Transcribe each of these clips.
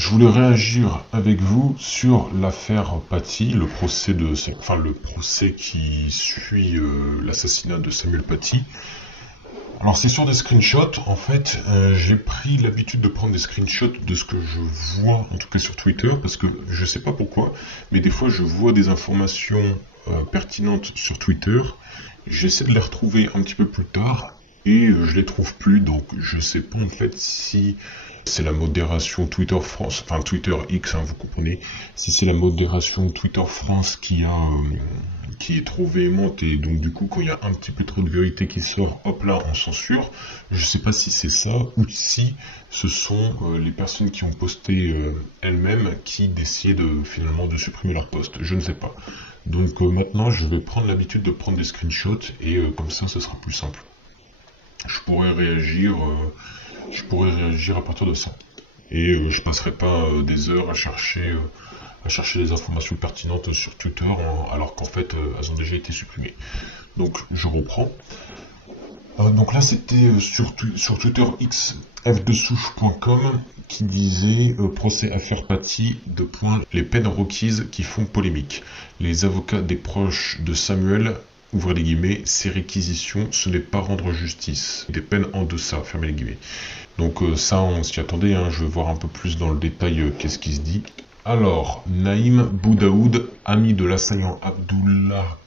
je voulais réagir avec vous sur l'affaire Paty, le procès le procès qui suit l'assassinat de Samuel Paty. Alors c'est sur des screenshots, en fait, j'ai pris l'habitude de prendre des screenshots de ce que je vois, en tout cas sur Twitter, parce que je sais pas pourquoi, mais des fois je vois des informations pertinentes sur Twitter, j'essaie de les retrouver un petit peu plus tard, et je les trouve plus, donc je sais pas en fait si c'est la modération Twitter France, enfin Twitter X, hein, vous comprenez, si c'est la modération Twitter France qui est trop véhémente et donc du coup quand il y a un petit peu trop de vérité qui sort, hop là on censure. Je sais pas si c'est ça ou si ce sont les personnes qui ont posté elles-mêmes qui décident finalement de supprimer leur post. Je ne sais pas. Donc maintenant je vais prendre l'habitude de prendre des screenshots et comme ça ce sera plus simple. Je pourrais réagir, à partir de ça. Et je passerai pas des heures à chercher des informations pertinentes sur Twitter alors qu'en fait elles ont déjà été supprimées. Donc je reprends. Donc là c'était sur Twitter X f2souche.com qui disait procès affaire Paty, les peines requises qui font polémique. Les avocats des proches de Samuel, ouvrez les guillemets, ces réquisitions, ce n'est pas rendre justice. Des peines en deçà, fermez les guillemets. Donc ça, on s'y attendait, hein. Je vais voir un peu plus dans le détail qu'est-ce qui se dit. Alors, Naïm Boudaoud, ami de l'assaillant Abdullah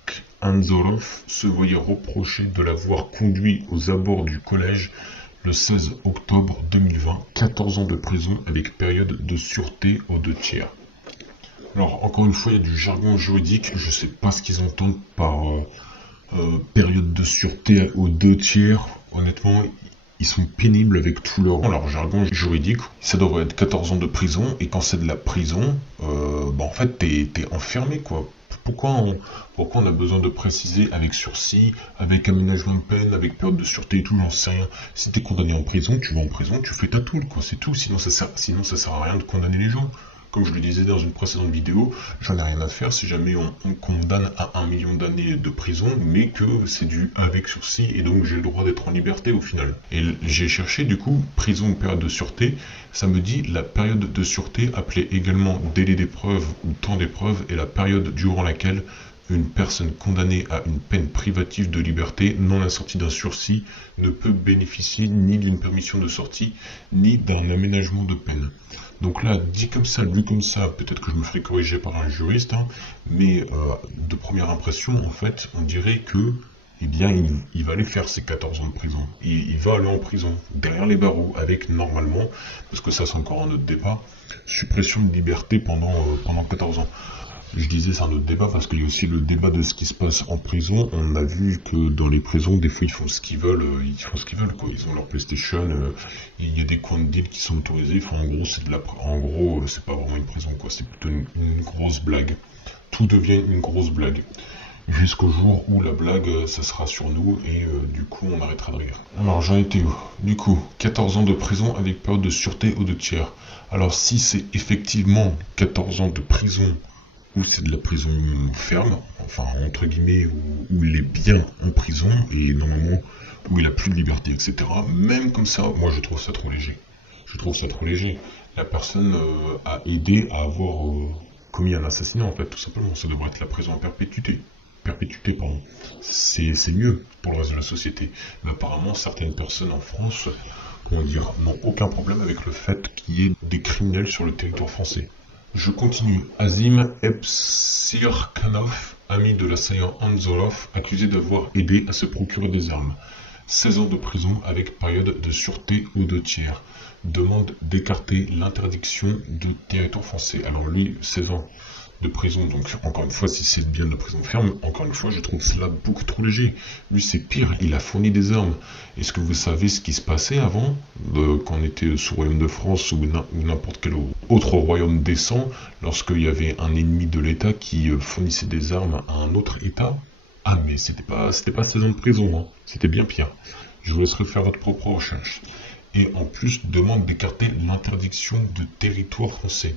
Anzorov, se voyait reprocher de l'avoir conduit aux abords du collège le 16 octobre 2020, 14 ans de prison avec période de sûreté aux 2/3. Alors, encore une fois, il y a du jargon juridique, je sais pas ce qu'ils entendent par période de sûreté aux 2/3. Honnêtement, ils sont pénibles avec tout leur jargon juridique. Ça devrait être 14 ans de prison, et quand c'est de la prison, en fait, t'es enfermé, quoi. Pourquoi on a besoin de préciser avec sursis, avec aménagement de peine, avec période de sûreté et tout, j'en sais rien. Si t'es condamné en prison, tu vas en prison, tu fais ta toule, quoi, c'est tout. Sinon ça sert à rien de condamner les gens. Comme je le disais dans une précédente vidéo, j'en ai rien à faire si jamais on condamne à 1 million d'années de prison, mais que c'est du avec sursis, et donc j'ai le droit d'être en liberté au final. Et j'ai cherché du coup, prison ou période de sûreté, ça me dit la période de sûreté, appelée également délai d'épreuve ou temps d'épreuve, est la période durant laquelle une personne condamnée à une peine privative de liberté non assortie d'un sursis ne peut bénéficier ni d'une permission de sortie, ni d'un aménagement de peine. Donc là, dit comme ça, lu comme ça, peut-être que je me ferai corriger par un juriste, hein, mais de première impression, en fait, on dirait que, eh bien, il va aller faire ses 14 ans de prison. Il va aller en prison, derrière les barreaux, avec normalement, parce que ça c'est encore un autre débat, suppression de liberté pendant 14 ans. Je disais c'est un autre débat parce qu'il y a aussi le débat de ce qui se passe en prison. On a vu que dans les prisons, des fois ils font ce qu'ils veulent, quoi. Ils ont leur PlayStation, il y a des coins de deal qui sont autorisés. Enfin, en gros, c'est pas vraiment une prison, quoi. C'est plutôt une grosse blague. Tout devient une grosse blague. Jusqu'au jour où la blague, ça sera sur nous et du coup on arrêtera de rire. Alors j'en étais où? Du coup, 14 ans de prison avec période de sûreté aux 2/3. Alors si c'est effectivement 14 ans de prison, ou c'est de la prison ferme, enfin entre guillemets, où il est bien en prison, et normalement où il a plus de liberté, etc. Même comme ça, moi je trouve ça trop léger. Je trouve ça trop léger. La personne a aidé à avoir commis un assassinat, en fait, tout simplement. Ça devrait être la prison en perpétuité. Perpétuité, pardon. C'est mieux pour le reste de la société. Mais apparemment, certaines personnes en France, comment dire, n'ont aucun problème avec le fait qu'il y ait des criminels sur le territoire français. Je continue. Azim Epsirkanov, ami de l'assaillant Anzorov, accusé d'avoir aidé à se procurer des armes. 16 ans de prison avec période de sûreté aux 2/3. Demande d'écarter l'interdiction de territoire français. Alors lui, 16 ans de prison, donc encore une fois, si c'est bien de la prison ferme, encore une fois, je trouve cela beaucoup trop léger. Lui, c'est pire, il a fourni des armes. Est-ce que vous savez ce qui se passait avant, quand on était sous Royaume de France ou n'importe quel autre royaume décent, lorsqu'il y avait un ennemi de l'État qui fournissait des armes à un autre État? Ah, mais c'était pas 16 ans de prison, hein. C'était bien pire. Je vous laisserai faire votre propre recherche. Et en plus, demande d'écarter l'interdiction de territoire français.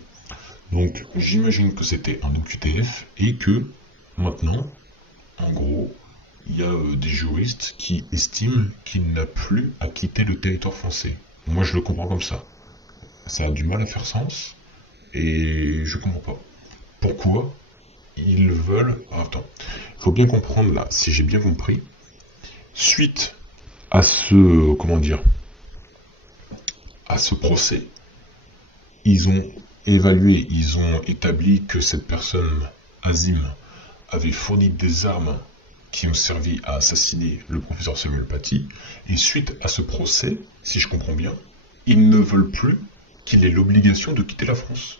Donc j'imagine que c'était un OQTF et que maintenant, en gros, il y a des juristes qui estiment qu'il n'a plus à quitter le territoire français. Moi je le comprends comme ça. Ça a du mal à faire sens, Et je comprends pas. Pourquoi ils veulent... Attends, il faut bien comprendre là, si j'ai bien compris, suite à ce... Comment dire, à ce procès, ils ont évalué, ils ont établi que cette personne, Azim, avait fourni des armes qui ont servi à assassiner le professeur Samuel Paty, et suite à ce procès, si je comprends bien, ils ne veulent plus qu'il ait l'obligation de quitter la France.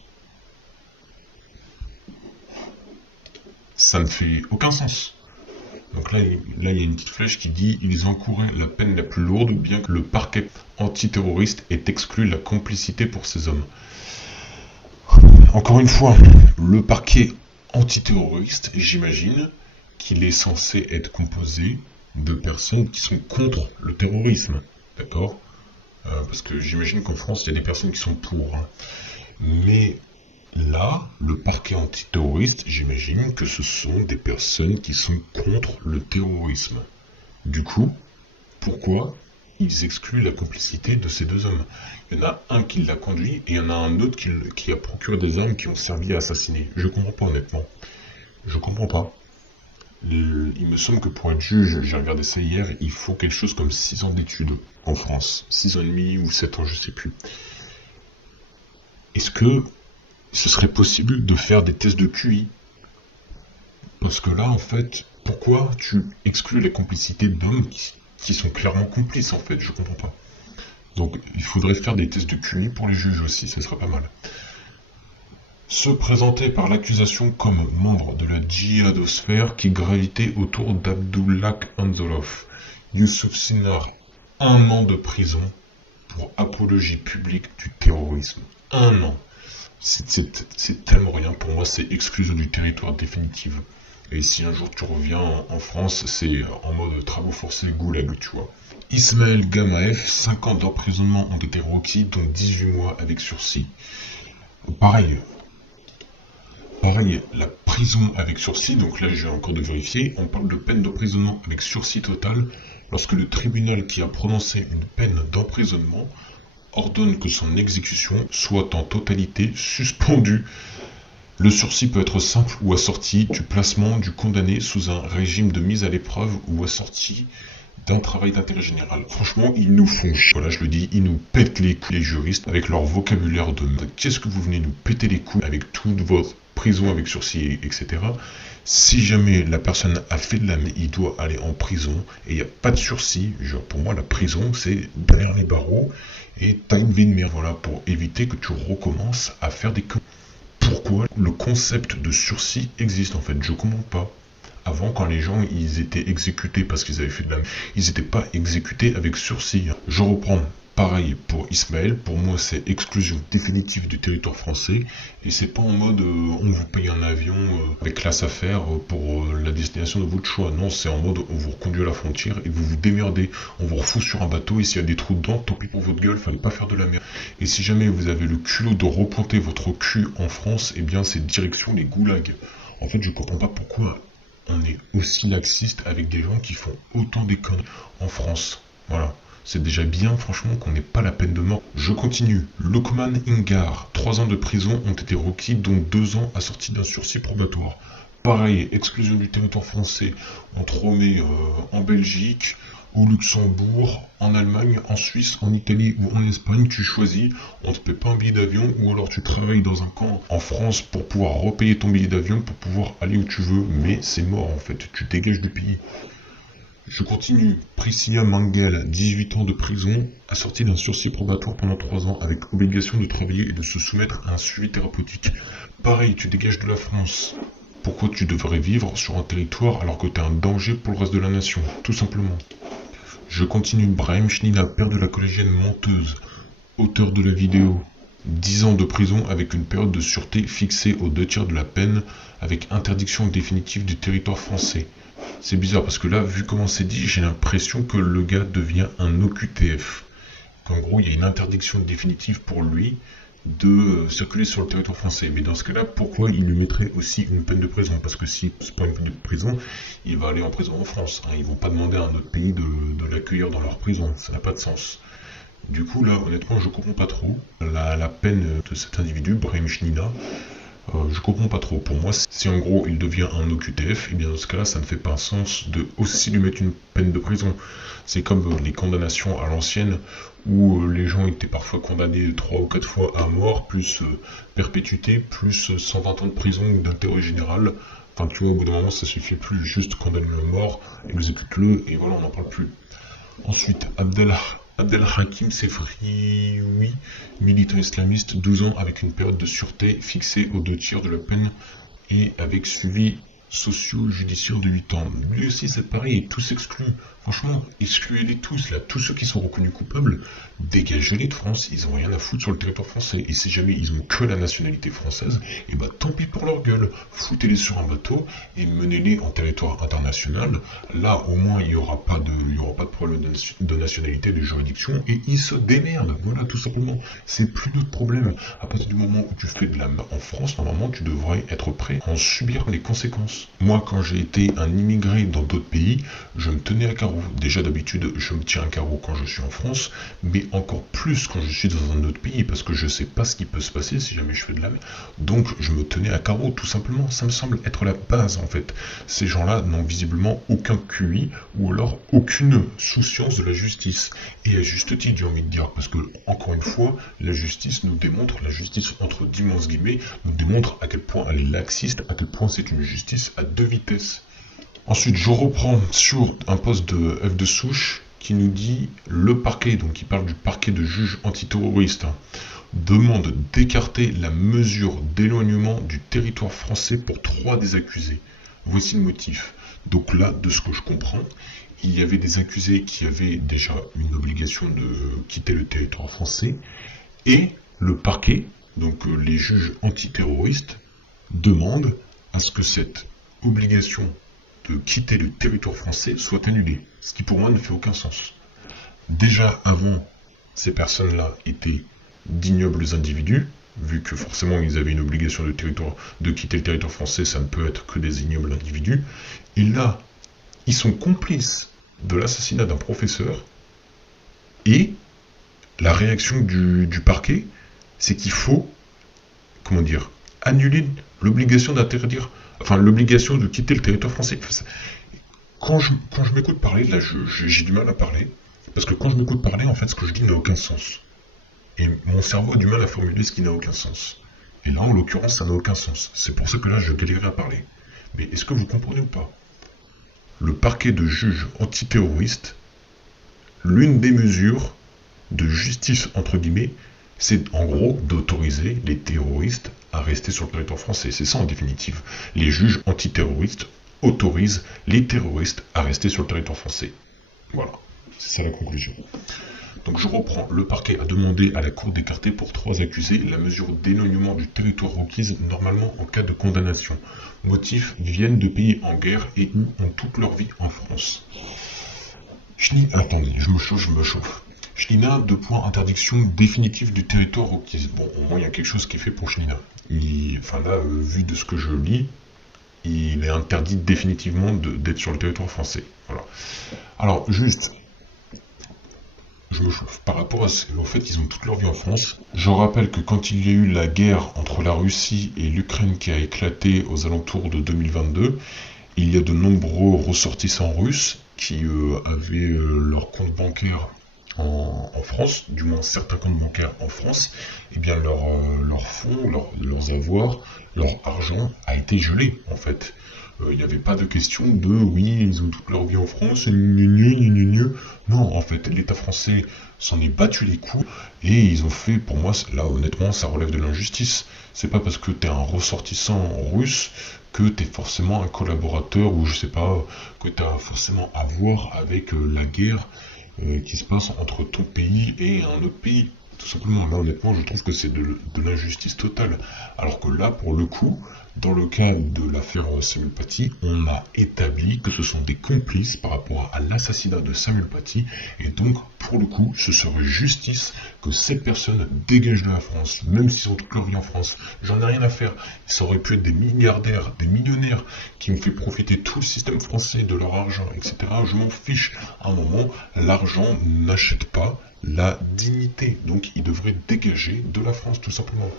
Ça ne fait aucun sens. Donc là, il y a une petite flèche qui dit « Ils encouraient la peine la plus lourde, bien que le parquet antiterroriste ait exclu la complicité pour ces hommes. » Encore une fois, le parquet antiterroriste, j'imagine qu'il est censé être composé de personnes qui sont contre le terrorisme, d'accord, parce que j'imagine qu'en France, il y a des personnes qui sont pour. Hein. Mais là, le parquet antiterroriste, j'imagine que ce sont des personnes qui sont contre le terrorisme. Du coup, pourquoi ils excluent la complicité de ces deux hommes? Il y en a un qui l'a conduit et il y en a un autre qui a procuré des armes qui ont servi à assassiner. Je comprends pas honnêtement. Je comprends pas. Il me semble que pour être juge, j'ai regardé ça hier, il faut quelque chose comme 6 ans d'études en France. 6 ans et demi ou 7 ans, je sais plus. Est-ce que ce serait possible de faire des tests de QI? Parce que là, en fait, pourquoi tu exclus la complicité d'hommes qui sont clairement complices, en fait? Je comprends pas. Donc, il faudrait faire des tests de QI pour les juges aussi, ce serait pas mal. Se présenter par l'accusation comme membre de la djihadosphère qui gravitait autour d'Abdullah Anzolov. Youssouf Sinar, 1 an de prison pour apologie publique du terrorisme. 1 an. C'est tellement rien. Pour moi, c'est exclusion du territoire définitive. Et si un jour tu reviens en France, c'est en mode travaux forcés goulag, tu vois. Ismaël Gamaev, 5 ans d'emprisonnement ont été requis, dont 18 mois avec sursis. Pareil, la prison avec sursis, donc là j'ai encore de vérifier, on parle de peine d'emprisonnement avec sursis total lorsque le tribunal qui a prononcé une peine d'emprisonnement ordonne que son exécution soit en totalité suspendue. Le sursis peut être simple ou assorti du placement du condamné sous un régime de mise à l'épreuve ou assorti d'un travail d'intérêt général. Franchement, ils nous font chier. Voilà, je le dis, ils nous pètent les couilles, les juristes, avec leur vocabulaire de qu'est-ce que vous venez nous péter les couilles avec toute votre prison avec sursis, etc. Si jamais la personne a fait de la merde, il doit aller en prison et il n'y a pas de sursis. Genre, pour moi, la prison, c'est derrière les barreaux et t'as une vie de merde. Voilà, pour éviter que tu recommences à faire des conneries. Pourquoi le concept de sursis existe en fait? Je comprends pas. Avant, quand les gens ils étaient exécutés parce qu'ils avaient fait de la merde, ils n'étaient pas exécutés avec sursis. Je reprends. Pareil pour Ismaël, pour moi c'est exclusion définitive du territoire français et c'est pas en mode on vous paye un avion avec classe à faire pour la destination de votre choix. Non, c'est en mode on vous reconduit à la frontière et vous vous démerdez. On vous refout sur un bateau et s'il y a des trous dedans, tant pis pour votre gueule, fallait pas faire de la merde. Et si jamais vous avez le culot de repointer votre cul en France, eh bien c'est direction les goulags. En fait, je comprends pas pourquoi on est aussi laxiste avec des gens qui font autant des conneries en France. Voilà. C'est déjà bien, franchement, qu'on n'ait pas la peine de mort. Je continue. Lokman Ingar, 3 ans de prison ont été requis, dont 2 ans assortis d'un sursis probatoire. Pareil, exclusion du territoire français. On te remet en Belgique, au Luxembourg, en Allemagne, en Suisse, en Italie ou en Espagne, tu choisis. On te paie pas un billet d'avion ou alors tu travailles dans un camp en France pour pouvoir repayer ton billet d'avion pour pouvoir aller où tu veux. Mais c'est mort en fait, tu dégages du pays. Je continue. Priscilla Mangel, 18 ans de prison, assorti d'un sursis probatoire pendant 3 ans, avec obligation de travailler et de se soumettre à un suivi thérapeutique. Pareil, tu dégages de la France. Pourquoi tu devrais vivre sur un territoire alors que tu es un danger pour le reste de la nation? Tout simplement. Je continue. Brahim Chnina, père de la collégienne menteuse, auteur de la vidéo. 10 ans de prison avec une période de sûreté fixée aux 2/3 de la peine, avec interdiction définitive du territoire français. C'est bizarre parce que là, vu comment c'est dit, j'ai l'impression que le gars devient un OQTF. Qu'en gros, il y a une interdiction définitive pour lui de circuler sur le territoire français. Mais dans ce cas-là, pourquoi il lui mettrait aussi une peine de prison? Parce que si c'est pas une peine de prison, il va aller en prison en France. Hein. Ils vont pas demander à un autre pays de l'accueillir dans leur prison. Ça n'a pas de sens. Du coup, là, honnêtement, je comprends pas trop la peine de cet individu, Brahim Chnina. Je comprends pas trop. Pour moi, si en gros il devient un OQTF, et bien dans ce cas-là, ça ne fait pas sens de aussi lui mettre une peine de prison. C'est comme les condamnations à l'ancienne, où les gens étaient parfois condamnés 3 ou 4 fois à mort, plus perpétuité, plus 120 ans de prison ou d'intérêt général. Enfin, tu vois, au bout d'un moment, ça suffit plus, juste condamner à mort, exécute-le, et voilà, on n'en parle plus. Ensuite, Abdelhakim Sefri, oui, militant islamiste, 12 ans avec une période de sûreté fixée aux 2 tiers de la peine et avec suivi socio-judiciaire de 8 ans. Lui aussi, c'est pareil, tous exclus. Franchement, excluez-les tous, là. Tous ceux qui sont reconnus coupables, dégagez-les de France. Ils ont rien à foutre sur le territoire français. Et si jamais ils ont que la nationalité française, et bah tant pis pour leur gueule. Foutez-les sur un bateau et menez-les en territoire international. Là, au moins, il n'y aura pas de problème de nationalité, de juridiction, et ils se démerdent. Voilà, tout simplement. C'est plus notre problème. À partir du moment où tu fais de la en France, normalement, tu devrais être prêt à en subir les conséquences. Moi, quand j'ai été un immigré dans d'autres pays, je me tenais à carreau. Déjà d'habitude, je me tiens à carreau quand je suis en France, mais encore plus quand je suis dans un autre pays, parce que je sais pas ce qui peut se passer si jamais je fais de la merde. Donc je me tenais à carreau, tout simplement. Ça me semble être la base en fait. Ces gens-là n'ont visiblement aucun QI ou alors aucune souciance de la justice. Et à juste titre, j'ai envie de dire, parce que encore une fois, la justice nous démontre, la justice entre d'immenses guillemets, nous démontre à quel point elle est laxiste, à quel point c'est une justice à 2 vitesses. Ensuite, je reprends sur un poste de F de souche qui nous dit le parquet, donc il parle du parquet de juge antiterroriste, demande d'écarter la mesure d'éloignement du territoire français pour 3 des accusés. Voici le motif. Donc là, de ce que je comprends, il y avait des accusés qui avaient déjà une obligation de quitter le territoire français, et le parquet, donc les juges antiterroristes, demandent à ce que cette obligation de quitter le territoire français soit annulée, ce qui pour moi ne fait aucun sens. Déjà avant, ces personnes-là étaient d'ignobles individus, vu que forcément ils avaient une obligation de quitter le territoire français, ça ne peut être que des ignobles individus, et là, ils sont complices de l'assassinat d'un professeur, et la réaction du parquet, c'est qu'il faut, comment dire, annuler l'obligation d'interdire, enfin l'obligation de quitter le territoire français. Quand je m'écoute parler, là j'ai du mal à parler, parce que quand je m'écoute parler, en fait ce que je dis n'a aucun sens. Et mon cerveau a du mal à formuler ce qui n'a aucun sens. Et là en l'occurrence ça n'a aucun sens. C'est pour ça que là je galérais à parler. Mais est-ce que vous comprenez ou pas? Le parquet de juges antiterroristes, l'une des mesures de justice entre guillemets, c'est en gros d'autoriser les terroristes à rester sur le territoire français. C'est ça en définitive. Les juges antiterroristes autorisent les terroristes à rester sur le territoire français. Voilà, c'est ça la conclusion. Donc je reprends. Le parquet a demandé à la Cour d'écarter pour 3 accusés la mesure d'éloignement du territoire requise normalement en cas de condamnation. Motifs viennent de pays en guerre et ont toute leur vie en France. Attendez, je me chauffe. Chnina, 2 points, interdiction définitive du territoire requis. Bon, au moins il y a quelque chose qui est fait pour Chnina. Enfin là, vu de ce que je lis, il est interdit définitivement d'être sur le territoire français. Voilà. Alors, juste, je me chauffe. Par rapport au fait qu'ils ont toute leur vie en France, je rappelle que quand il y a eu la guerre entre la Russie et l'Ukraine qui a éclaté aux alentours de 2022, il y a de nombreux ressortissants russes qui avaient leur compte bancaire en France, du moins certains comptes bancaires en France, et bien leurs fonds, leurs avoirs, leur argent a été gelé en fait. Il n'y avait pas de question de oui, ils ont toute leur vie en France, et non, en fait, l'État français s'en est battu les coups, et ils ont fait, pour moi, là honnêtement, ça relève de l'injustice. C'est pas parce que t'es un ressortissant russe que t'es forcément un collaborateur, ou je sais pas, que t'as forcément à voir avec la guerre qui se passe entre ton pays et un autre pays. Tout simplement, là honnêtement, je trouve que c'est de l'injustice totale. Alors que là, pour le coup, dans le cas de l'affaire Samuel Paty, on a établi que ce sont des complices par rapport à l'assassinat de Samuel Paty, et donc, pour le coup, ce serait justice que ces personnes dégagent de la France, même s'ils ont toute leur vie en France. J'en ai rien à faire. Ça aurait pu être des milliardaires, des millionnaires qui ont fait profiter tout le système français de leur argent, etc. Je m'en fiche. À un moment, l'argent n'achète pas la dignité. Donc ils devraient dégager de la France, tout simplement.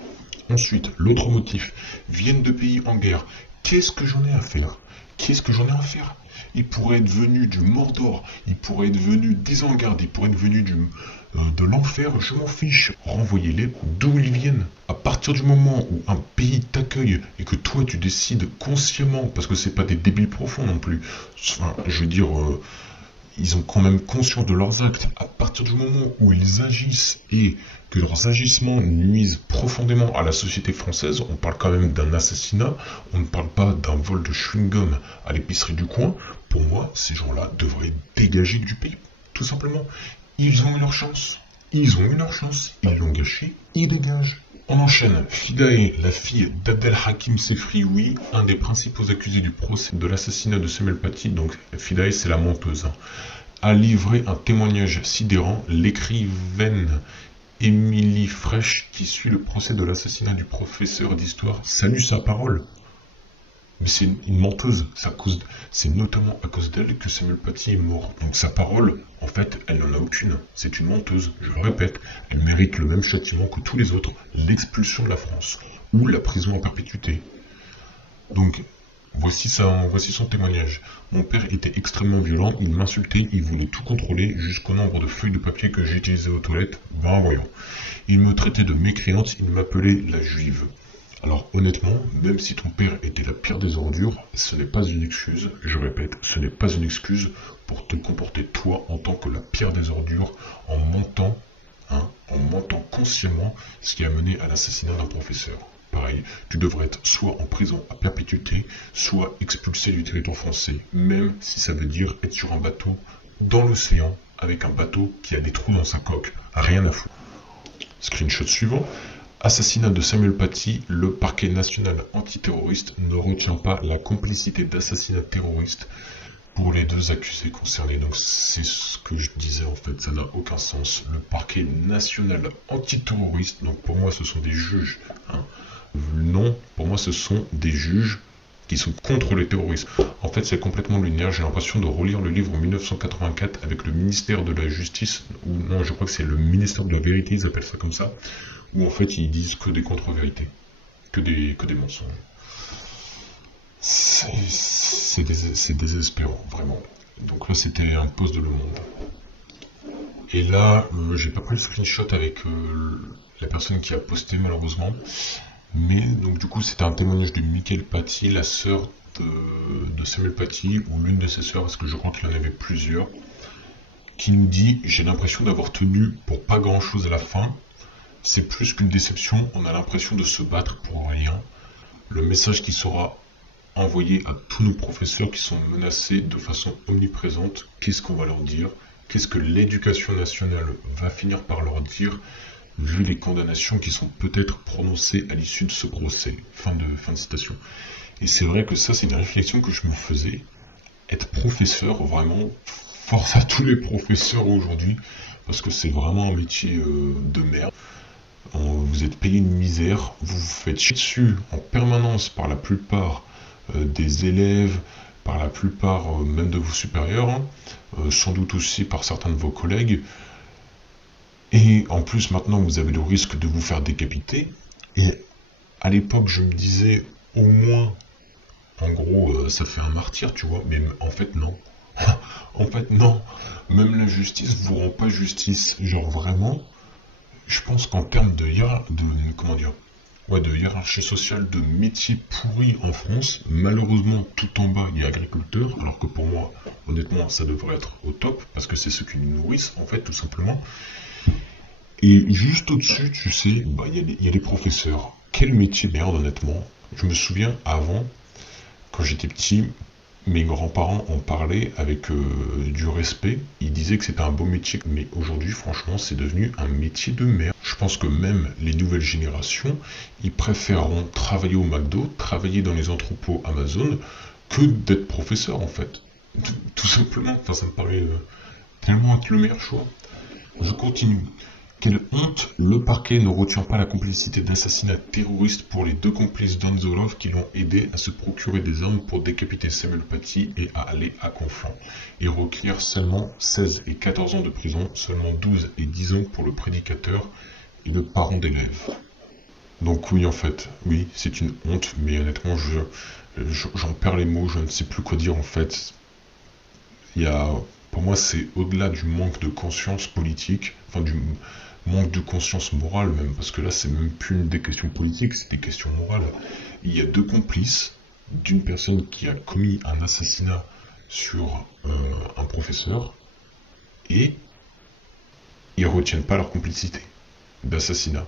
Ensuite, l'autre motif, viennent de pays en guerre. Qu'est-ce que j'en ai à faire? Qu'est-ce que j'en ai à faire? Ils pourraient être venus du Mordor, ils pourraient être venus d'Isengard, ils pourraient être venus de l'enfer, je m'en fiche. Renvoyez-les d'où ils viennent. À partir du moment où un pays t'accueille et que toi tu décides consciemment, parce que c'est pas des débiles profonds non plus, enfin, je veux dire, ils ont quand même conscience de leurs actes. À partir du moment où ils agissent et que leurs agissements nuisent profondément à la société française, on parle quand même d'un assassinat, on ne parle pas d'un vol de chewing-gum à l'épicerie du coin, pour moi, ces gens-là devraient dégager du pays, tout simplement. Ils ont eu leur chance, ils l'ont gâché, ils dégagent. On enchaîne. Fidae, la fille d'Abdel Hakim Sefri, oui, un des principaux accusés du procès de l'assassinat de Samuel Paty, donc Fidae c'est la menteuse, a livré un témoignage sidérant. L'écrivaine Émilie Frêche, qui suit le procès de l'assassinat du professeur d'histoire, salue sa parole. Mais c'est une menteuse, c'est notamment à cause d'elle que Samuel Paty est mort. Donc sa parole, en fait, elle n'en a aucune. C'est une menteuse, je le répète. Elle mérite le même châtiment que tous les autres, l'expulsion de la France, ou la prison à perpétuité. Donc, voici son témoignage. Mon père était extrêmement violent, il m'insultait, il voulait tout contrôler, jusqu'au nombre de feuilles de papier que j'utilisais aux toilettes, ben voyons. Il me traitait de mécréante, il m'appelait la juive. Alors honnêtement, même si ton père était la pire des ordures, ce n'est pas une excuse, je répète, ce n'est pas une excuse pour te comporter toi en tant que la pire des ordures en mentant consciemment, ce qui a mené à l'assassinat d'un professeur. Pareil, tu devrais être soit en prison à perpétuité, soit expulsé du territoire français, même si ça veut dire être sur un bateau dans l'océan avec un bateau qui a des trous dans sa coque, rien à foutre. Screenshot suivant. Assassinat de Samuel Paty, le parquet national antiterroriste ne retient pas la complicité d'assassinat terroriste pour les deux accusés concernés. Donc c'est ce que je disais en fait, ça n'a aucun sens. Le parquet national antiterroriste, donc pour moi ce sont des juges. Non, pour moi ce sont des juges qui sont contre les terroristes. En fait c'est complètement lunaire, j'ai l'impression de relire le livre en 1984 avec le ministère de la Justice, ou non je crois que c'est le ministère de la Vérité, ils appellent ça comme ça, où en fait ils disent que des contre-vérités, que des mensonges. C'est désespérant, vraiment. Donc là c'était un post de Le Monde. Et là, j'ai pas pris le screenshot avec la personne qui a posté malheureusement. Mais donc du coup c'était un témoignage de Michael Paty, la sœur de Samuel Paty, ou l'une de ses sœurs, parce que je crois qu'il y en avait plusieurs, qui nous dit: j'ai l'impression d'avoir tenu pour pas grand chose à la fin. C'est plus qu'une déception, on a l'impression de se battre pour rien. Le message qui sera envoyé à tous nos professeurs qui sont menacés de façon omniprésente, qu'est-ce qu'on va leur dire? Qu'est-ce que l'éducation nationale va finir par leur dire, vu les condamnations qui sont peut-être prononcées à l'issue de ce procès. Fin de citation. Et c'est vrai que ça, c'est une réflexion que je me faisais. Être professeur, vraiment, force à tous les professeurs aujourd'hui, parce que c'est vraiment un métier de merde. Vous êtes payé une misère, vous vous faites chier dessus en permanence par la plupart des élèves, par la plupart même de vos supérieurs, sans doute aussi par certains de vos collègues. Et en plus maintenant vous avez le risque de vous faire décapiter. Et à l'époque je me disais au moins, en gros ça fait un martyr tu vois, mais en fait non. En fait non, même la justice vous rend pas justice, genre vraiment. Je pense qu'en termes de hiérarchie sociale, de métier pourri en France, malheureusement tout en bas il y a agriculteur, alors que pour moi, honnêtement, ça devrait être au top, parce que c'est ceux qui nous nourrissent, en fait, tout simplement. Et juste au-dessus, tu sais, il y a les professeurs. Quel métier merde, honnêtement. Je me souviens, avant, quand j'étais petit, mes grands-parents en parlaient avec du respect. Ils disaient que c'était un beau métier, mais aujourd'hui, franchement, c'est devenu un métier de merde. Je pense que même les nouvelles générations, ils préféreront travailler au McDo, travailler dans les entrepôts Amazon, que d'être professeur, en fait. Tout simplement. Enfin, ça me paraît tellement être le meilleur choix. Je continue. Quelle honte! Le parquet ne retient pas la complicité d'assassinat terroriste pour les deux complices d'Anzorov qui l'ont aidé à se procurer des armes pour décapiter Samuel Paty et à aller à Conflans. Ils requièrent seulement 16 et 14 ans de prison, seulement 12 et 10 ans pour le prédicateur et le parent d'élève. Donc oui, en fait, oui, c'est une honte, mais honnêtement, j'en perds les mots, je ne sais plus quoi dire en fait. Il y a, pour moi, c'est au-delà du manque de conscience politique, enfin du manque de conscience morale même, parce que là, c'est même plus des questions politiques, c'est des questions morales. Il y a deux complices d'une personne qui a commis un assassinat sur un professeur, et ils retiennent pas leur complicité d'assassinat.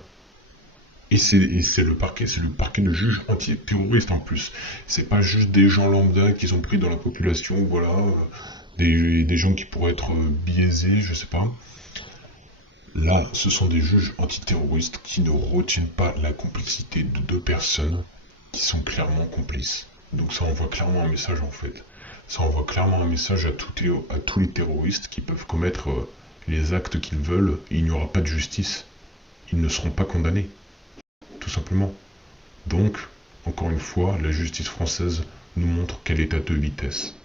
Et c'est le parquet de juges anti-terroristes en plus. C'est pas juste des gens lambda qu'ils ont pris dans la population, voilà, des gens qui pourraient être biaisés, je sais pas. Là, ce sont des juges antiterroristes qui ne retiennent pas la complicité de deux personnes qui sont clairement complices. Donc ça envoie clairement un message en fait. Ça envoie clairement un message à tous les terroristes qui peuvent commettre les actes qu'ils veulent et il n'y aura pas de justice. Ils ne seront pas condamnés, tout simplement. Donc, encore une fois, la justice française nous montre qu'elle est à deux vitesses.